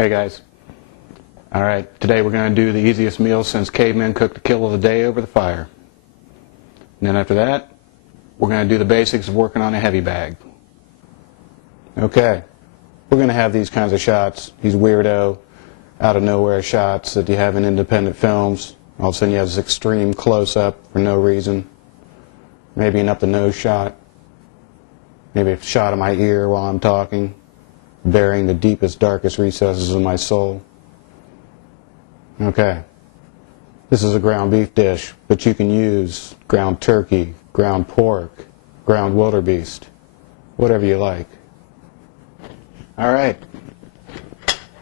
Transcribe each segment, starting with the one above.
Hey guys. Alright, today we're going to do the easiest meal since cavemen cooked the kill of the day over the fire. And then after that, we're going to do the basics of working on a heavy bag. Okay, we're going to have these kinds of shots, these weirdo, out of nowhere shots that you have in independent films. All of a sudden you have this extreme close-up for no reason. Maybe an up-the-nose shot. Maybe a shot of my ear while I'm talking, bearing the deepest, darkest recesses of my soul. Okay, this is a ground beef dish, but you can use ground turkey, ground pork, ground wildebeest, whatever you like. Alright,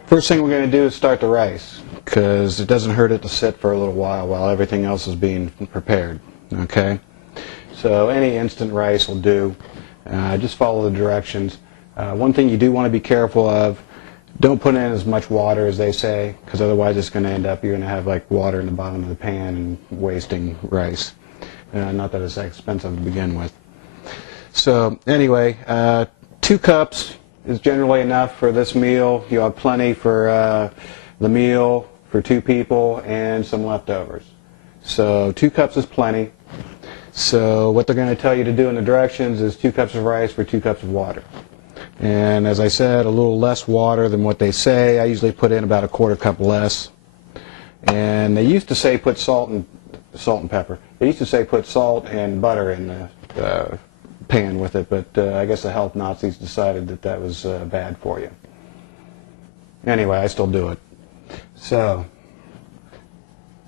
first thing we're going to do is start the rice, because it doesn't hurt it to sit for a little while everything else is being prepared. Okay, so any instant rice will do. Just follow the directions. One thing you do want to be careful of, don't put in as much water as they say, because otherwise it's going to end up, you're going to have like water in the bottom of the pan and wasting rice. Not that it's that expensive to begin with. So anyway, 2 cups is generally enough for this meal. You'll have plenty for the meal for 2 people and some leftovers. So 2 cups is plenty. So what they're going to tell you to do in the directions is 2 cups of rice for 2 cups of water. And as I said, a little less water than what they say. I usually put in about a 1/4 cup less. And they used to say put salt and pepper. They used to say put salt and butter in the pan with it, but I guess the health Nazis decided that that was bad for you. Anyway, I still do it. So,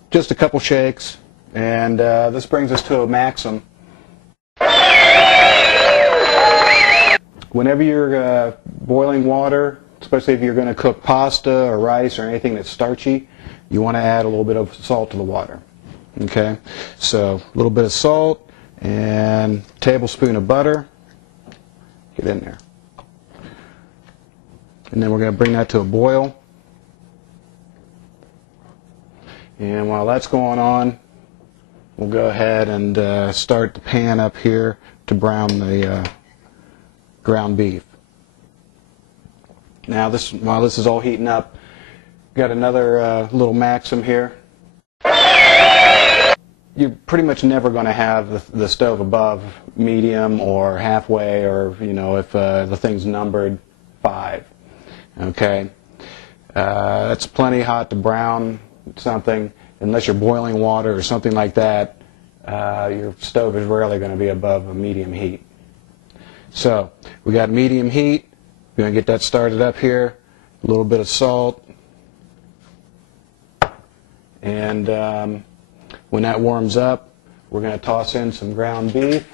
just a couple shakes, and this brings us to a maxim. Whenever you're boiling water, especially if you're going to cook pasta or rice or anything that's starchy, you want to add a little bit of salt to the water. Okay, so a little bit of salt and a tablespoon of butter. Get in there. And then we're going to bring that to a boil. And while that's going on, we'll go ahead and start the pan up here to brown the ground beef. Now while this is all heating up, got another little maxim here. You're pretty much never going to have the stove above medium or halfway, or if the thing's numbered 5. Okay, that's plenty hot to brown something. Unless you're boiling water or something like that, your stove is rarely going to be above a medium heat. So we got medium heat. We're going to get that started up here. A little bit of salt. And when that warms up, we're going to toss in some ground beef.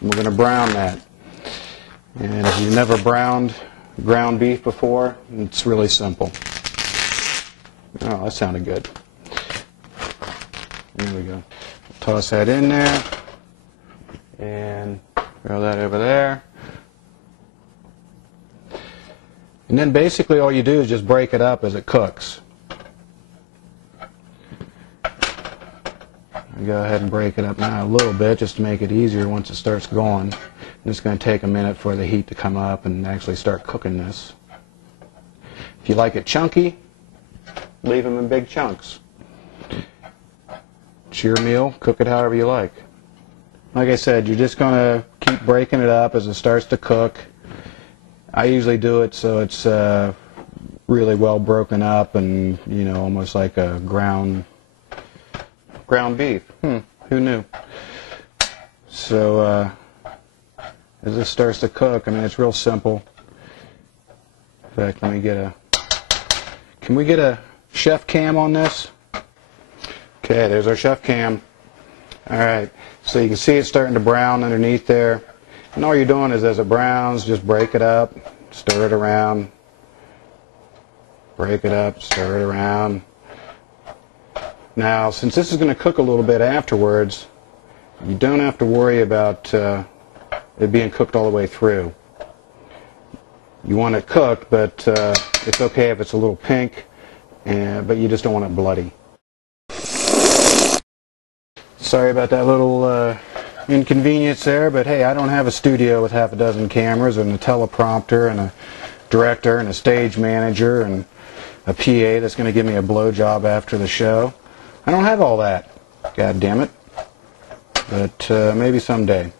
And we're going to brown that. And if you've never browned ground beef before, it's really simple. Oh, that sounded good. There we go. Toss that in there, and throw that over there. And then basically all you do is just break it up as it cooks. Go ahead and break it up now a little bit just to make it easier once it starts going. And it's going to take a minute for the heat to come up and actually start cooking this. If you like it chunky, leave them in big chunks. It's your meal. Cook it however you like. Like I said, you're just going to keep breaking it up as it starts to cook. I usually do it so it's really well broken up and, almost like a ground beef. Who knew? So as this starts to cook, it's real simple. In fact, can we get a chef cam on this? Okay, there's our chef cam. Alright, so you can see it's starting to brown underneath there. And all you're doing is as it browns, just break it up, stir it around, break it up, stir it around. Now, since this is going to cook a little bit afterwards, you don't have to worry about it being cooked all the way through. You want it cooked, but it's okay if it's a little pink, but you just don't want it bloody. Sorry about that little inconvenience there, but hey, I don't have a studio with half a dozen cameras and a teleprompter and a director and a stage manager and a PA that's going to give me a blowjob after the show. I don't have all that, god damn it. But maybe someday.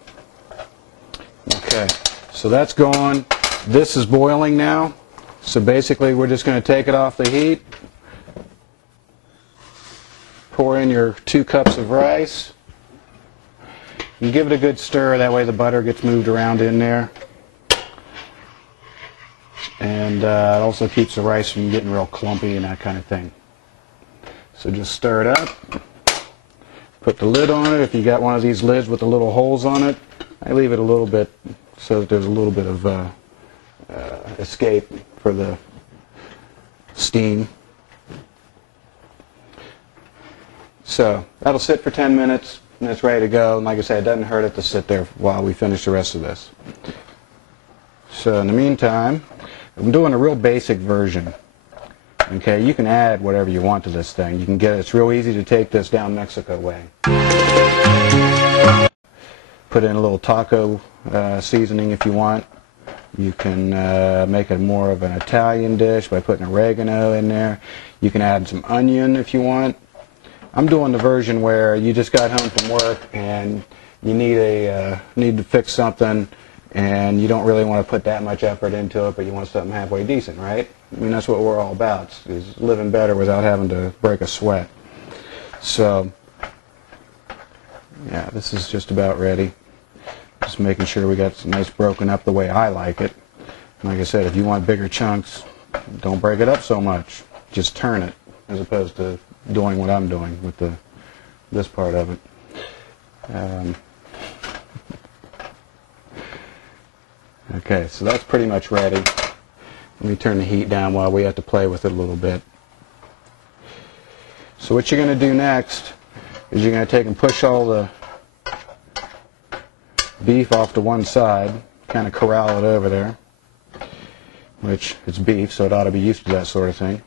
Okay, so that's going. This is boiling now. So basically we're just going to take it off the heat. Pour in your 2 cups of rice. And give it a good stir, that way the butter gets moved around in there. And it also keeps the rice from getting real clumpy and that kind of thing. So just stir it up. Put the lid on it. If you got one of these lids with the little holes on it, I leave it a little bit so that there's a little bit of escape for the steam. So that'll sit for 10 minutes and it's ready to go. And like I said, it doesn't hurt it to sit there while we finish the rest of this. So in the meantime, I'm doing a real basic version. Okay, you can add whatever you want to this thing. You can get it's real easy to take this down Mexico way. Put in a little taco seasoning if you want. You can make it more of an Italian dish by putting oregano in there. You can add some onion if you want. I'm doing the version where you just got home from work and you need to fix something and you don't really want to put that much effort into it, but you want something halfway decent, right? I mean, that's what we're all about, is living better without having to break a sweat. So, yeah, this is just about ready. Just making sure we got some nice broken up the way I like it. Like I said, if you want bigger chunks, don't break it up so much. Just turn it, as opposed to doing what I'm doing with this part of it. Okay, so that's pretty much ready. Let me turn the heat down while we have to play with it a little bit. So what you're going to do next is you're going to take and push all the beef off to one side, kind of corral it over there, which it's beef, so it ought to be used to that sort of thing.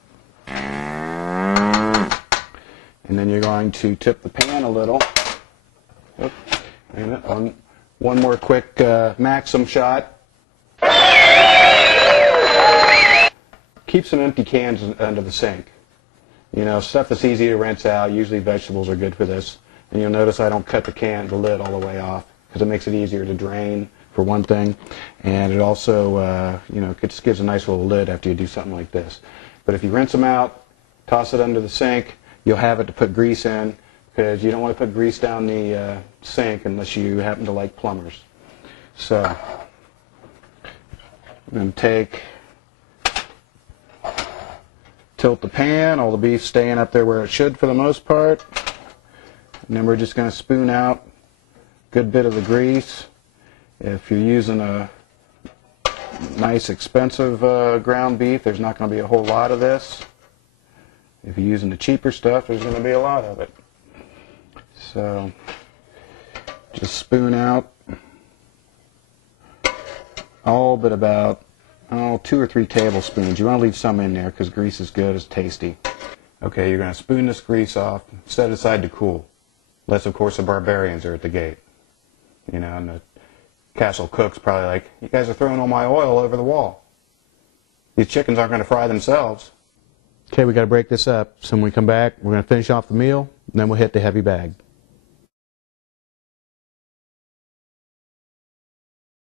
And then you're going to tip the pan a little. Oops, wait a minute. One more quick Maxim shot. Keep some empty cans under the sink. You know, stuff that's easy to rinse out. Usually vegetables are good for this. And you'll notice I don't cut the lid all the way off because it makes it easier to drain, for one thing. And it also, you know, it just gives a nice little lid after you do something like this. But if you rinse them out, toss it under the sink, you'll have it to put grease in, because you don't want to put grease down the sink unless you happen to like plumbers. So I'm going to tilt the pan, all the beef staying up there where it should for the most part. And then we're just going to spoon out a good bit of the grease. If you're using a nice expensive ground beef, there's not going to be a whole lot of this. If you're using the cheaper stuff, there's going to be a lot of it. So just spoon out all but about 2 or 3 tablespoons. You want to leave some in there because grease is good, it's tasty. Okay, you're going to spoon this grease off, set it aside to cool. Unless, of course, the barbarians are at the gate. You know, and the castle cook's probably like, you guys are throwing all my oil over the wall. These chickens aren't going to fry themselves. Okay, we got to break this up. So when we come back, we're going to finish off the meal, and then we'll hit the heavy bag.